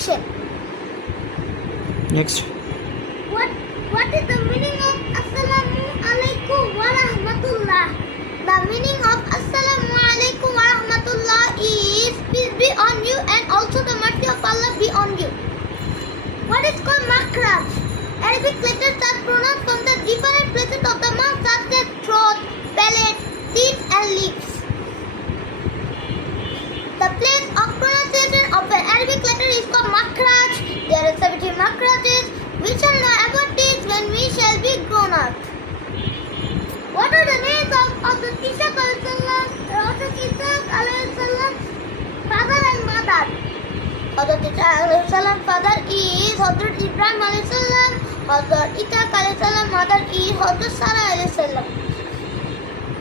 action. Next. What is the meaning of Assalamu alaikum wa rahmatullah? The meaning of Assalamu alaikum wa rahmatullah is peace be on you and also the mercy of Allah be on you. What is called makhraj? Arabic letters are pronounced from the different places of the mouth such as throat, palate, teeth and lips. The place of pronunciation of an Arabic letter is called makhraj. There are 17 makhrajes. We shall know about this when we shall be grown up. What are the names of Hazrat Ishaq alayhi salam father and mother? Hazrat Ishaq alayhi salam father is Hazrat Ibrahim alayhi salam. Hazrat Ishaq alayhi salam mother is Hazrat Sarah alayhi salam.